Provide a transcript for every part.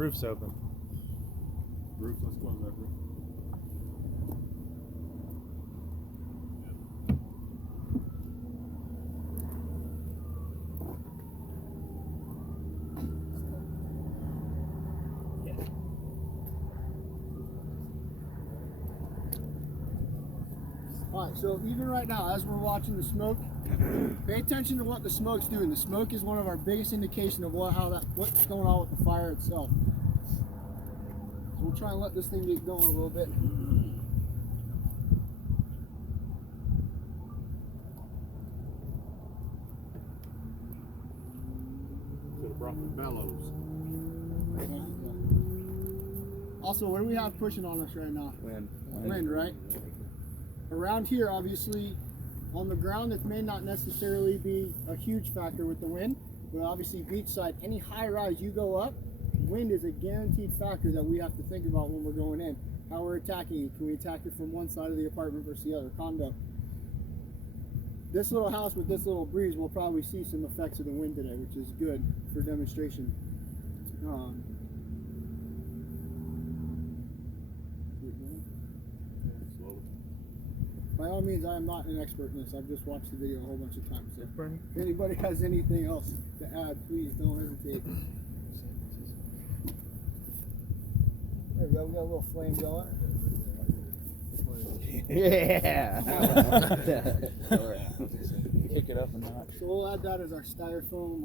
roof's open. Roof, let's close that roof. Alright, so even right now, as we're watching the smoke, pay attention to what the smoke's doing. The smoke is one of our biggest indication of what's going on with the fire itself. So we'll try and let this thing get going a little bit. Should have brought the bellows. Also, what do we have pushing on us right now? Wind, right? Around here, obviously, on the ground, it may not necessarily be a huge factor with the wind, but obviously beachside, any high rise you go up, wind is a guaranteed factor that we have to think about when we're going in. How we're attacking it. Can we attack it from one side of the apartment versus the other? Condo. This little house with this little breeze will probably see some effects of the wind today, which is good for demonstration. By all means, I am not an expert in this. I've just watched the video a whole bunch of times. So if anybody has anything else to add, please don't hesitate. There we go. We got a little flame going. Yeah. Kick it up a notch. So we'll add that as our styrofoam,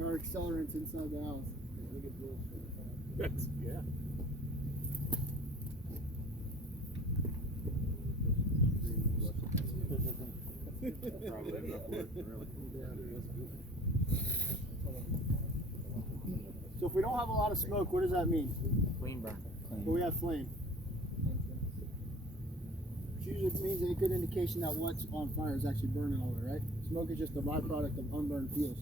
our accelerants inside the house. Yeah. Probably enough work, really. So if we don't have a lot of smoke, what does that mean? Clean burn. But we have flame. Which usually means a good indication that what's on fire is actually burning all right? Smoke is just a byproduct of unburned fuels.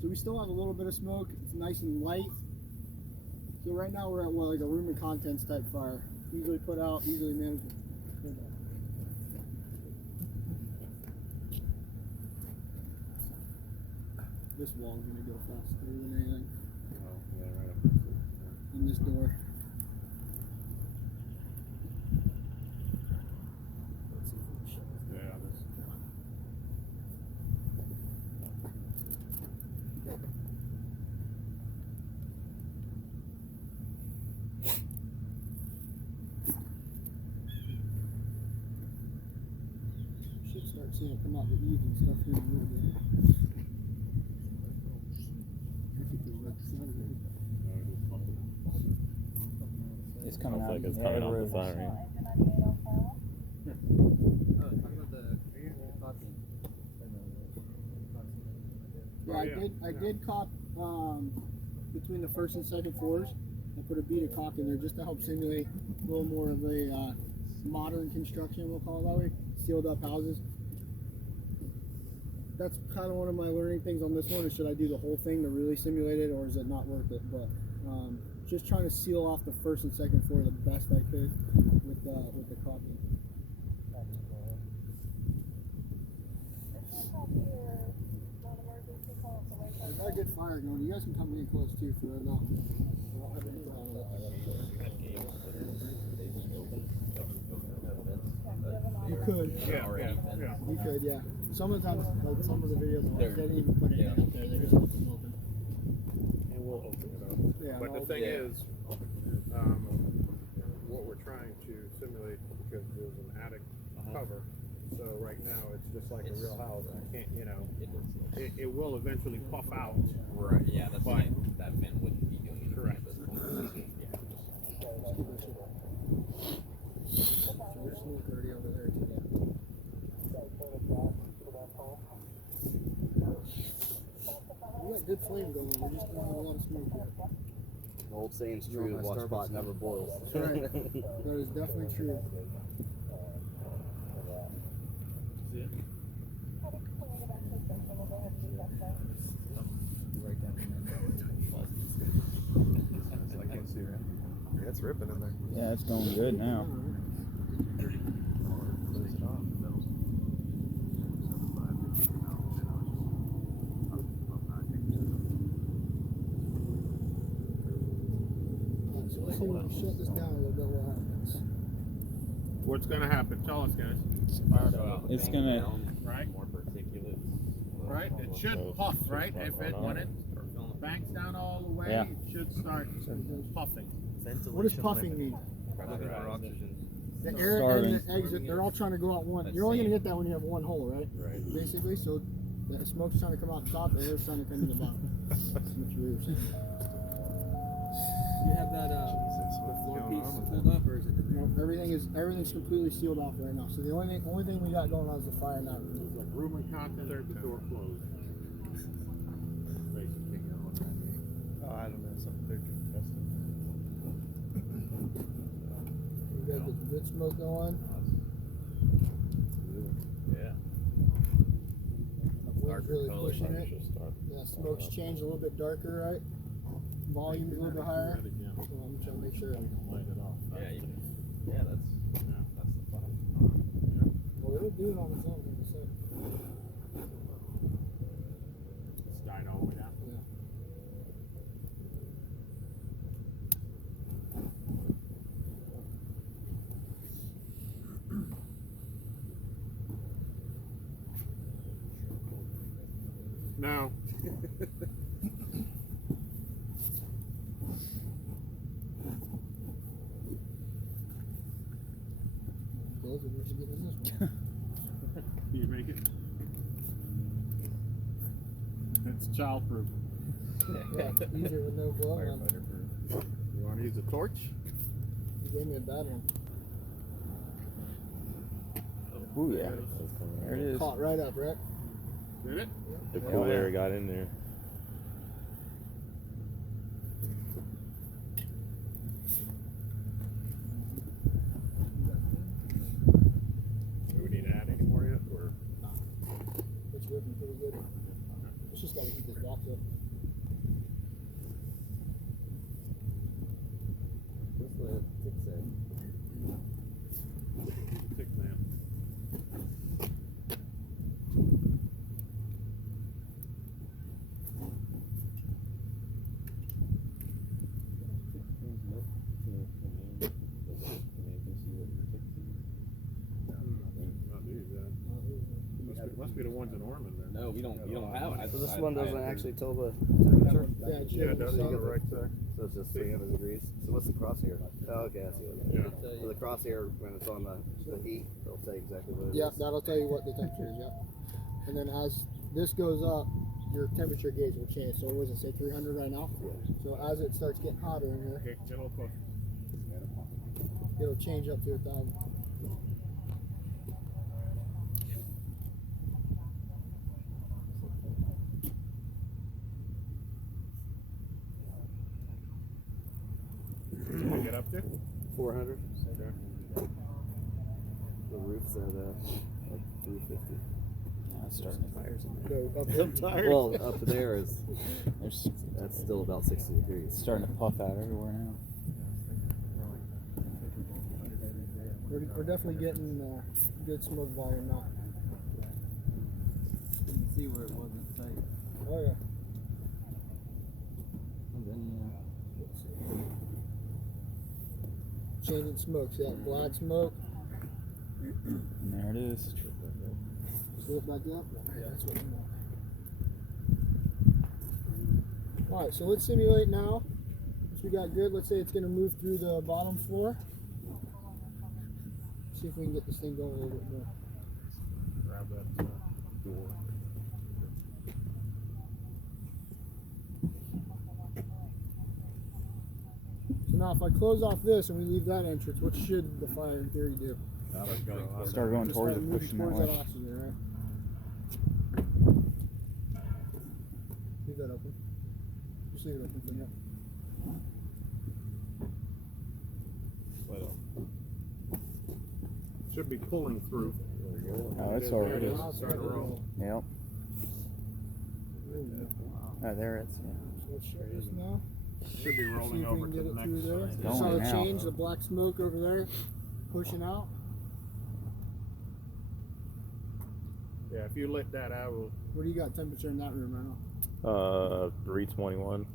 So we still have a little bit of smoke. It's nice and light. So right now we're at like a room and contents type fire. Easily put out, easily managed. This wall is going to go faster than anything. Oh, yeah, right up. And this door. Yeah, this. Should start seeing it come out the eave and stuff here in a little bit. It's coming out. Like it's coming off the fire. Yeah, I did caulk between the first and second floors. I put a bead of caulk in there just to help simulate a little more of a modern construction, we'll call it that way, sealed up houses. That's kind of one of my learning things on this one, is should I do the whole thing to really simulate it, or is it not worth it? But just trying to seal off the first and second floor the best I could with the caulking. We've got a good fire going. You guys can come in close too for right now. I don't have any problem with that. You could. Yeah. You could, yeah. Some of the times, like some of the videos, they didn't even put it up there. They just left them open. And we'll open it up. Yeah, But the thing is, what we're trying to simulate, because there's an attic cover, so right now it's just like a real house. I can't, it will eventually puff out. Right, yeah, that's why that vent wouldn't be doing it. Correct. There's smoke already over there too. We got good flame going. We just don't have a lot of smoke yet. The old saying's true, watch spot never boils. That's right. That is definitely true. Yeah, it's ripping in there. Yeah, it's going good now. shut this down a little bit, what happens? What's gonna happen? Tell us, guys. It's gonna. Right? More particulates. Right? It should puff, right? When it banks down all the way, Yeah. it should start puffing. What does puffing mean? Looking for oxygen. The air Starving. and the exit, they're all trying to go out one. You're only going to get that when you have one hole, right? Right. Basically, so the smoke's trying to come out the top, the air's trying to come to the bottom. That's what you're saying. You have that the floor piece pulled up, or is it in there? No, everything's completely sealed off right now. So the only thing we got going on is the fire now. It's like room and content, the door closed. Basically, you know what that means. Oh, I don't know. Something they're testing. We got the good smoke going. Yeah. Wind's really pushing it. Yeah, smoke's changed a little bit darker, right? Volume's a little bit higher. So I'm trying to make sure. Light it off. Yeah, you can. Yeah, that's the fun. Well, it'll do it on its own, like I said. It's died all the way down. Yeah. Now, Close it. Where'd you get this one? can you make it? It's childproof. Yeah, easier with no glove on. Firefighter proof. You want to use a torch? You gave me a bad one. Ooh yeah. There it is. Caught right up, right? Did it? The Yeah. cool air got in there. Do we need to add any more yet? Or It's working pretty good. It's just got to keep this box up. What's the tick say? tick man? Not these, must be the ones in Ormond then. No, we don't have it. So this one doesn't actually tell the Yeah, temperature. it's Yeah, it does so on the right side. So it's just 300 degrees. So what's the crosshair? Oh, okay, I see what it is. Yeah. So the crosshair, when it's on the heat, it'll tell you exactly what it is. Yeah, that'll tell you what the temperature is, yeah. And then as this goes up, your temperature gauge will change. So what does it say, 300 right now? Yeah. So as it starts getting hotter in here, Okay, get a little closer. it'll change up to 1,000. Can we get up there? 400. Okay. The roof's at like 350. Yeah, it's starting to fires in there. Go up there. Tired. Well, up there is There's that's still about 60 degrees. it's starting to puff out everywhere now. We're definitely getting good smoke volume now. You can see where it wasn't tight. Oh yeah. And then, Changing smokes, yeah. Black smoke. and there it is. Slow it back up. Yeah, that's what we want. Alright, so let's simulate now. Once we got good, let's say it's going to move through the bottom floor. See if we can get this thing going a little bit more. Grab that door. So now if I close off this and we leave that entrance, what should the fire in theory do? Start going Just towards start it, moving pushing that towards way. that oxygen, right? Leave that open. Just leave it open for now. Should be pulling through. Oh, it's already. Now it's starting to roll. Yep. There we go. Oh, there it's. Yeah. So let's shut this now. Should be See rolling if we over can to get the it next through there. side. Going Saw the now. change, the black smoke over there, pushing out. Yeah, if you let that out, it'll What do you got temperature in that room right now? 321.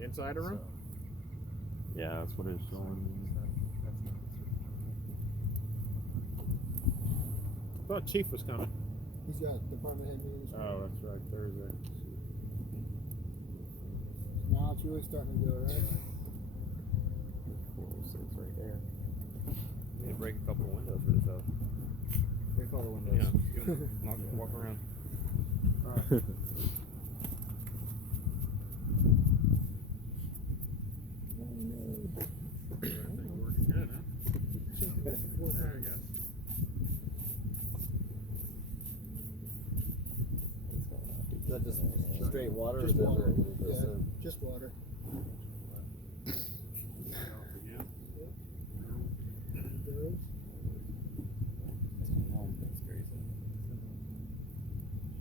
inside the room. Yeah, that's what it's showing. I thought Chief was coming. He's got department head meetings. Oh, that's right, Thursday. Now it's really starting to go, right? 406 right there. We need to break a couple of windows for this house. Break all the windows. Yeah, walk around. Working good, huh? There you go. Is that just straight water? Just or is that water. a- Yeah, some- just water. Those.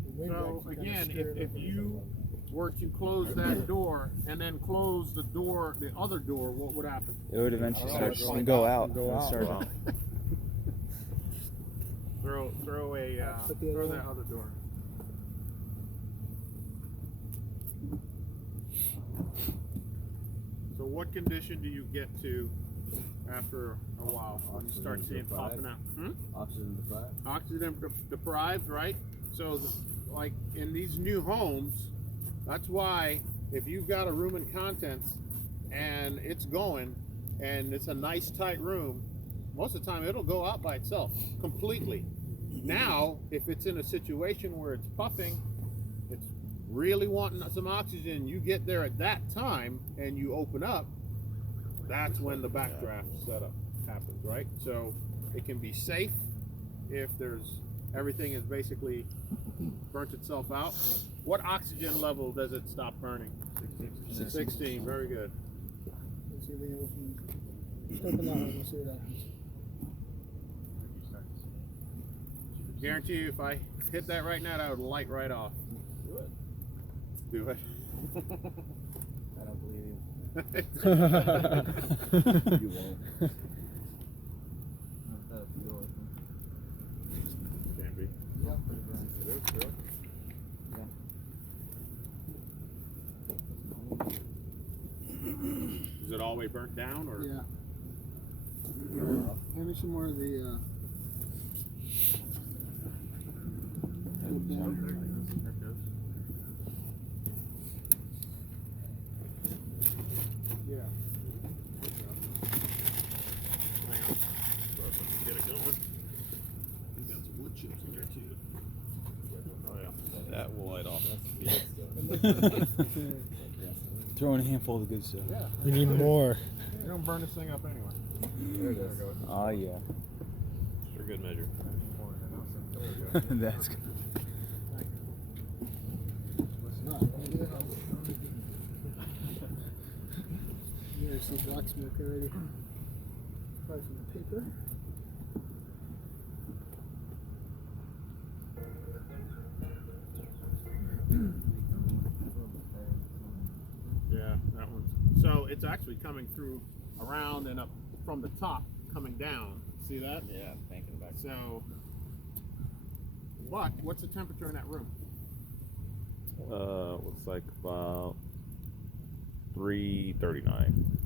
The wind's So actually kinda again, stirring if up. you were to close that door and then close the door, the other door, what would happen? It would eventually Oh, start it's to like go that. out. Go It would out. start- Wow. Put the other Throw one. that other door. So what condition do you get to after a while when you start Oxygen seeing deprived. popping out? Oxygen deprived. Oxygen deprived, right? So, like in these new homes, that's why if you've got a room and contents and it's going and it's a nice tight room, most of the time it'll go out by itself completely. Now, if it's in a situation where it's puffing, it's really wanting some oxygen, you get there at that time and you open up, that's when the backdraft setup happens, right? So it can be safe if everything is basically burnt itself out. What oxygen level does it stop burning? 16, very good. Let's see if we can open that one and see what happens. Guarantee you, if I hit that right now, that would light right off. Do it. I don't believe you. You won't. Can't be. Yep. It is, really? Is it all the way burnt down, or? Yeah. Hand me some more of the cooled down. There it goes. Yeah. Hang on. Get it going. We've got some wood chips in there too. Oh yeah. That will light off. Throwing a handful of the good stuff. Yeah. We need more. You don't burn this thing up anyway. There it is. Oh yeah. For good measure. That's good. You see black smoke already. Probably from the paper. Yeah, that one. So it's actually coming through around and up from the top, coming down. See that? Yeah, banking back. So, but what's the temperature in that room? Looks like about 339.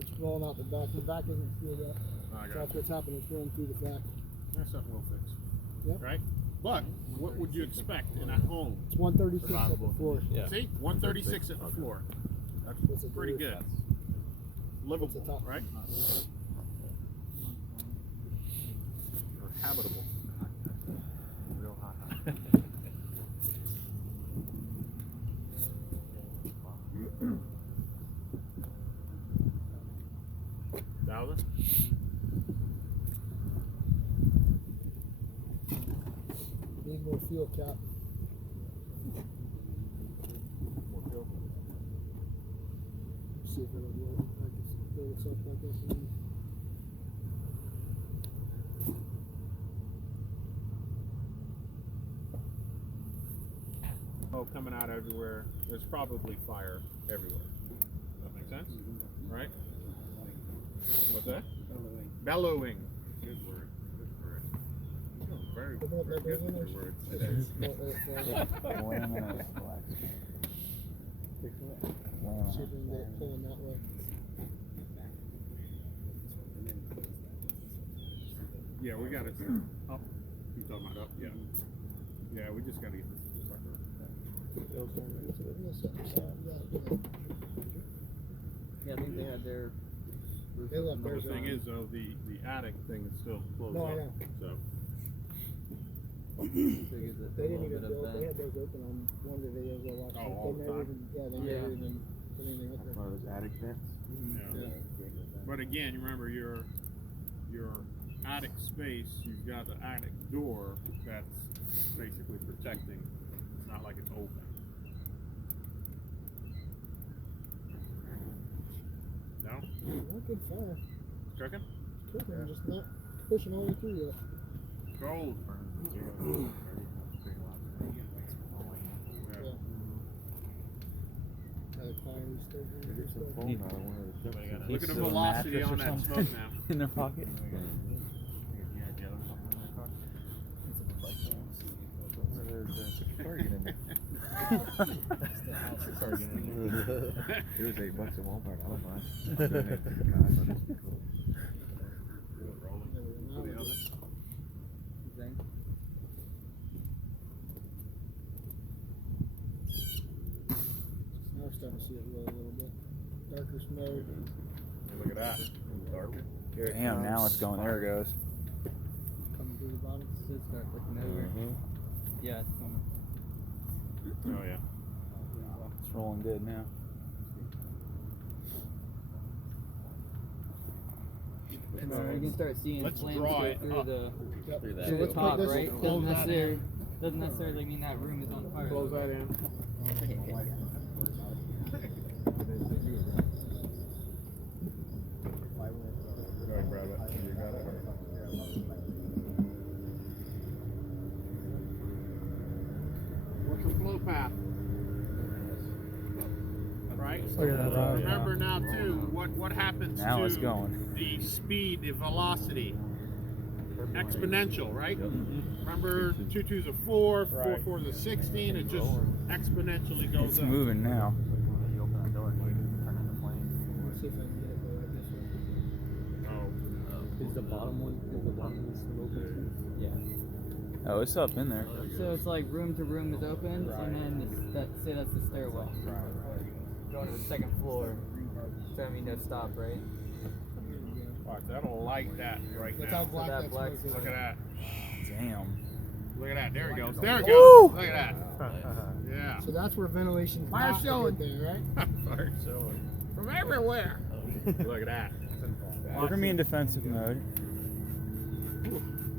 It's rolling out the back. The back isn't screwed up. I So that's what's happening. It's rolling through the back. That's something we'll fix. Yep. Right? But what would you expect in a home? It's 136 at the Survivable. floor. Yeah. See? 136 at the floor. What's That's it pretty do? good. What's Livable, the top? right? Or habitable. Real hot. $1,000? Need more fuel cap. See if it'll work. I can build itself back up. And Oh, coming out everywhere. There's probably fire everywhere. Does that make sense? Right? What's that? Bellowing. Good word. Good word. Oh, very, Look what very that good goes in with there. your words. Well, Wait a minute. Relax. Wow. See if we can get it pulling that way. Yeah, we got it up. You talking about up? Yeah. Yeah, we just got to get this sucker. Yeah, I think they had their roof. They left The theirs thing on. is, though, the attic thing is still closed No, I up. know. So They didn't even build, they had those open on one of the videos I watched. Oh, all They the never time? even, yeah, they never even put anything up there. One of those attic vents. yeah. But again, you remember your attic space. You've got the attic door that's basically protecting. It's not like it's open. No? Not good fire. Cooking? Cooking, just not pushing all the way through yet. Cold. Look at the velocity on that smoke now. In their pocket. It was $8 at Walmart. I don't mind. Now we're starting to see it roll a little bit. Darker smoke. Look at that. Darker. Damn, now it's going. There it goes. Coming through the bottom. Should start looking over. Yeah, it's coming. Oh yeah. It's rolling good now. You can start seeing Let's flames draw go it through up. the Through that. through the let's put top, this- right? close that in. Doesn't necessarily mean that room is on fire. Close that in. Go ahead, grab it. You got it. What's the flow path? Right? Remember now too, what happens Now to it's going. the speed, the velocity? Exponential, right? Remember 2 2's a 4, 4 4's a 16, it just exponentially goes It's up. moving now. You open that door and turn on the flame. Let's see if I can get it go like this way. Oh. Is the bottom one? Is the bottom one still open? Yeah. Oh, it's up in there. So it's like room to room is open, and then say that's the stairway. Going to the second floor. So I mean no stop, right? Watch, that'll light that right Look now. how black So that that black smoke is. Look at that. Damn. Look at that. There it goes. There it goes. Look at that. Yeah. So that's where ventilation's Fire not a showing. good thing, right? Fire showing. From everywhere. Look at that. Look at me in defensive mode.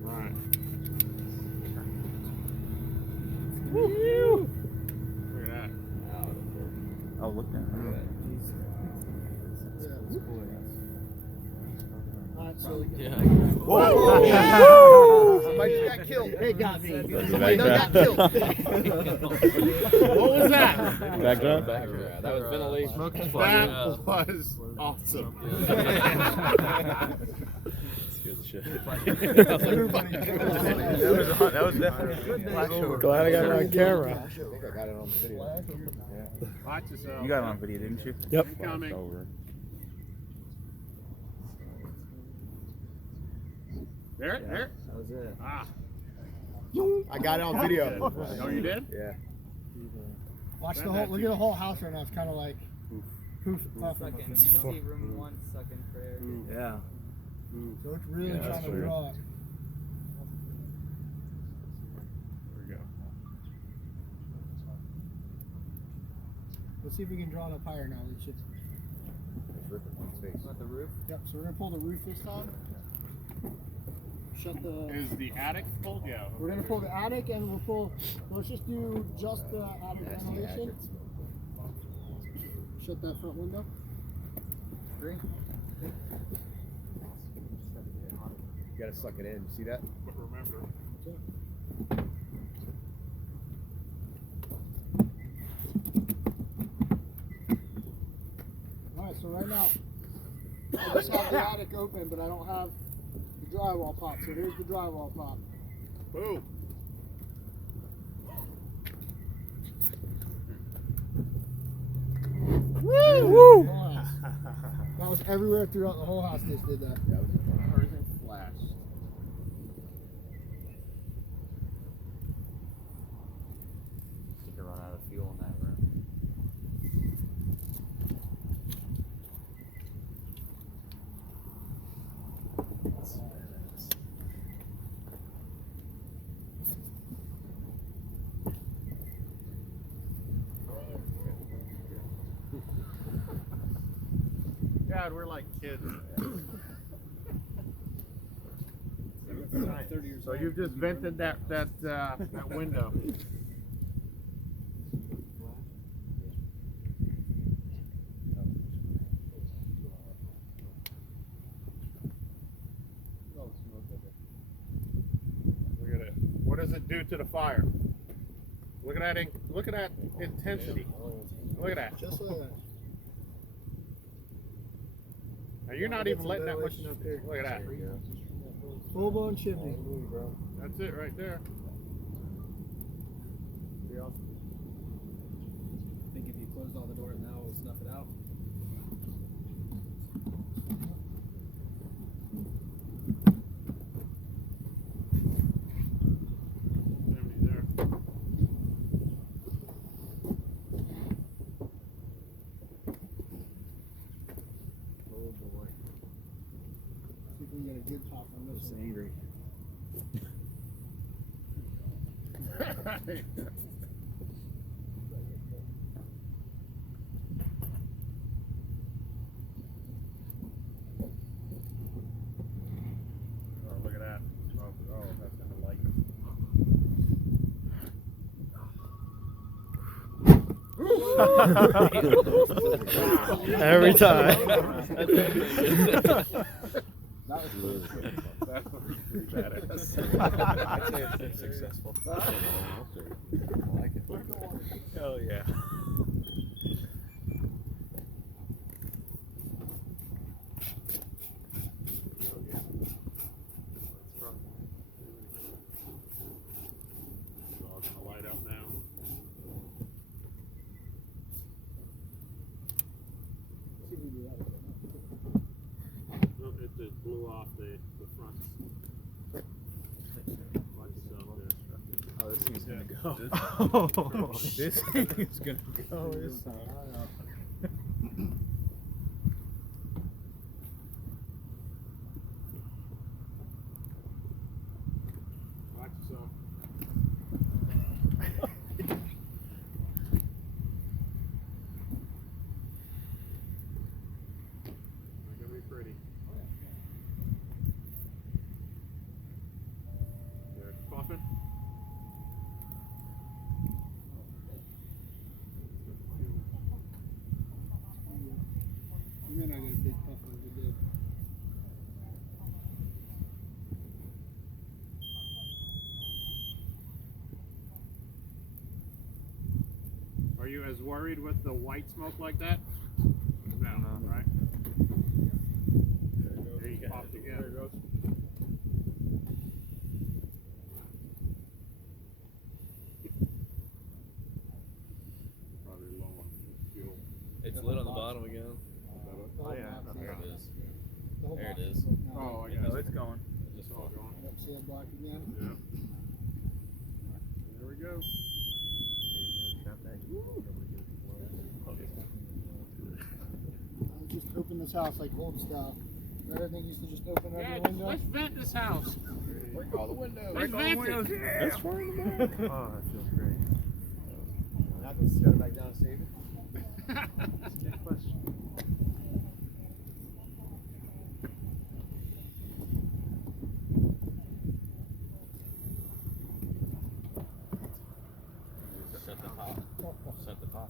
Right. Woo. Look at that. Oh, look down. Alright, so Somebody just got killed. they got me. Somebody done got killed. What was that? Backdrop? That was ventilation. That was awesome. That was definitely a flash over. Glad I got it on camera. I think I got it on video. Watch yourself. You got it on video, didn't you? Yep. Coming. Over. There, there. That was it. Ah. I got it on video. Oh, you did? Yeah. Watch Send the whole, that look to at the me. whole house right now. It's kind of like poof, puff. Second. You can see room 1 second prayer. Yeah. So it's really Yeah, trying that's to weird. draw it. There we go. Let's see if we can draw it up higher now. We should. It's ripping one space. About the roof? Yep. So we're gonna pull the roof this time. Shut the. Is the attic pulled? Yeah. We're gonna pull the attic and we'll pull. Let's just do just the attic That's the ventilation. attic. Shut that front window. 3. You gotta suck it in. See that? But remember, Alright, so right now, I just have the attic open, but I don't have the drywall pop. So here's the drywall pop. boom. Woo! That was everywhere throughout the whole house. They did that. Yeah, it was everything flashed. You could run out of fuel in that room. God, we're like kids. So you've just vented that window. Look at it. What does it do to the fire? Look at that. Look at that intensity. Look at that. Just like that. Now you're not even letting that much. Look at that. Full blown chimney. That's it right there. I think if you closed all the doors now, we'll snuff it out. Chimney there. Oh boy. See if we can get a good top on this It's one. angry. Oh, look at that. Oh, that's in the light. Every time. That was pretty badass. I'd say it's been successful. I like it. Hell yeah. It's all gonna light up now. See if we can do that. Oh, it just blew off the front. Watch yourself there. Oh, this thing's gonna go. Oh, this thing is gonna go this time. Watch yourself. Not gonna be pretty. There's puffing. And then I get a big puff like we did. Are you as worried with the white smoke like that? No, right? There you popped again. There it goes. Probably low on fuel. It's lit on the bottom again. Oh, yeah. There it is. The whole There it box is. right now. Oh, I Oh, got it. it's going. Just All going. Yep, see it black again? Yeah. There we go. I just open this house like old style. Everything used to just open Yeah, every window. let's vent this house. break all the windows. Let's vent it. That's fine. Oh, that feels great. Now can we shut it back down and save it? That's a good question. Shut the top. Shut the top.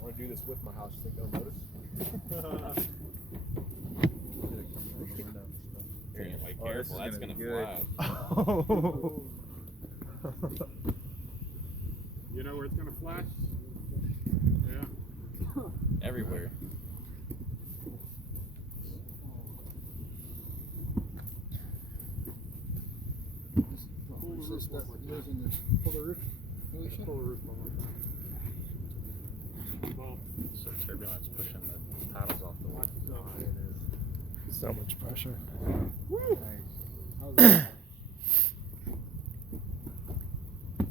I want to do this with my house. Think they'll notice? You're gonna be Oh, this careful. is That's gonna gonna be good. fly. Oh. You know where it's gonna flash? Yeah. Everywhere. Pull the roof. Pull the roof. Really shut. Pull the roof one more time. Boom. So turbulence pushing the paddles off the water. So much pressure. Woo! How's that? I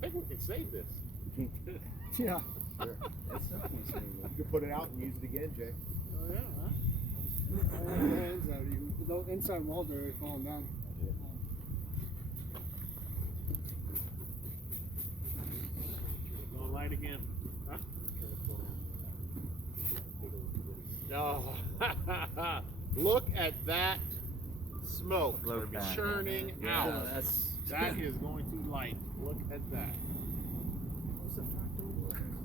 think we can save this. Yeah. Sure. It's definitely saying that. You can put it out and use it again, Jay. Oh yeah, huh? The inside walls are already falling down. Going light again. Huh? Oh, look at that smoke churning out. That is going to light. Look at that.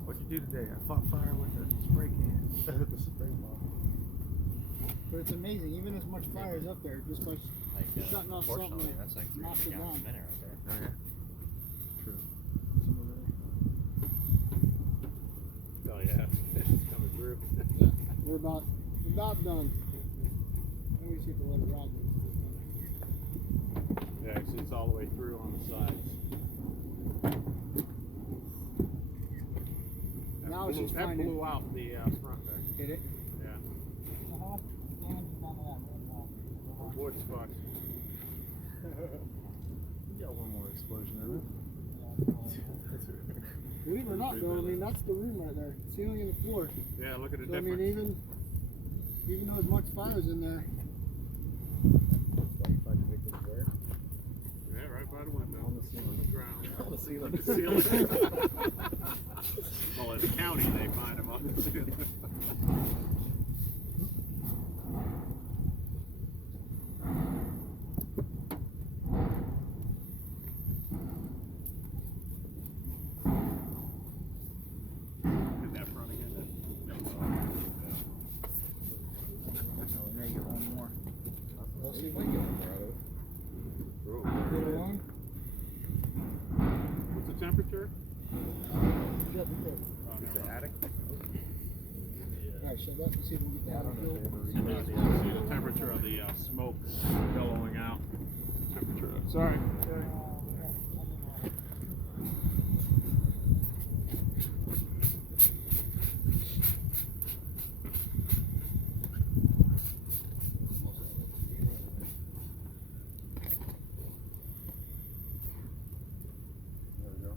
What'd you do today? I fought fire with a spray can. With the spray bottle. But it's amazing, even as much fire is up there, just by Like, shutting off something fortunately, that that's like 3 knocks it gallons down. a minute right there. Oh yeah. True. Oh yeah, it's coming through. we're about done. Then we just have to let it ride. Yeah, see, it's all the way through on the sides. Now it's just that finding- blew out the front there. Did it? Yeah. The wood's fucked. You got one more explosion in it. Believe it or not, though, I mean, that's the room right there. Ceiling and the floor. Yeah, look at the So, I difference. mean, even though as much fire is in there, That's why you find your victims where? Yeah, right by the window. On the ceiling. On the ground. On the ceiling. The ceiling. Well, in the county, they find them on the ceiling. Hit that front again. Oh, yeah, get one more. We'll see if we can get one more out of it. get along. What's the temperature? Shut the door. Oh, never mind. Attic? Alright, shut up and see if we can get that I don't know if they ever See the temperature of the smoke billowing out. Temperature. Sorry. There we go.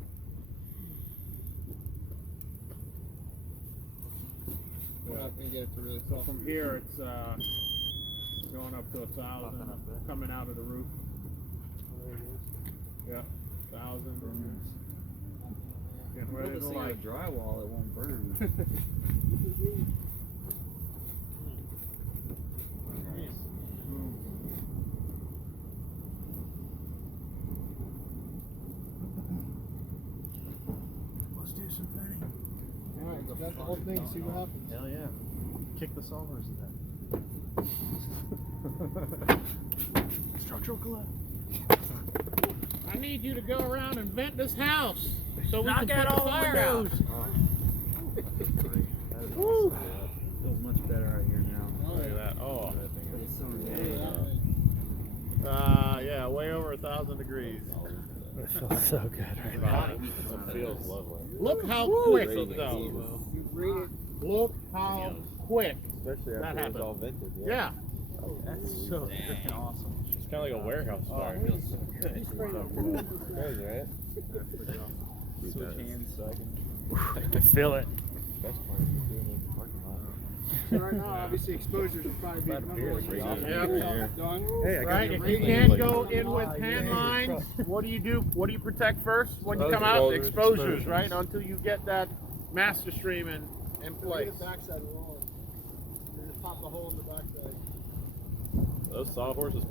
We're not gonna get it to really So from here, it's going up to 1,000, coming out of the roof. Yeah, 1,000. Getting ready to This thing light. out of drywall, it won't burn. Let's do some painting. Alright, so that's the whole thing, see what happens. Hell yeah. Kick the solvers in that. Structural collapse. I need you to go around and vent this house so we Knock can out put all the the fire out. windows. Woo! Feels much better out here now. Look at that. Oh. Pretty summer Yeah, day. that way. Yeah, way over 1,000 degrees. It feels so good right now. Feels lovely. Look how quick Raising though. You rate it. Look how quick. Especially That after it's happened. all vented. Yeah. That's so freaking awesome. It's kind of like a warehouse fire. Crazy, right? Switch hands so I can. I can feel it. Best part is doing it in the parking lot. So right now, obviously, exposures will probably be number one. pretty reason. awesome. Done. Hey, I Right? If you can't go in with hand lines, what do you do? What do you protect first when you come out? Exposures, right? Until you get that master stream in place. The backside of the wall. You're gonna pop the hole in the backside. Those sawhorses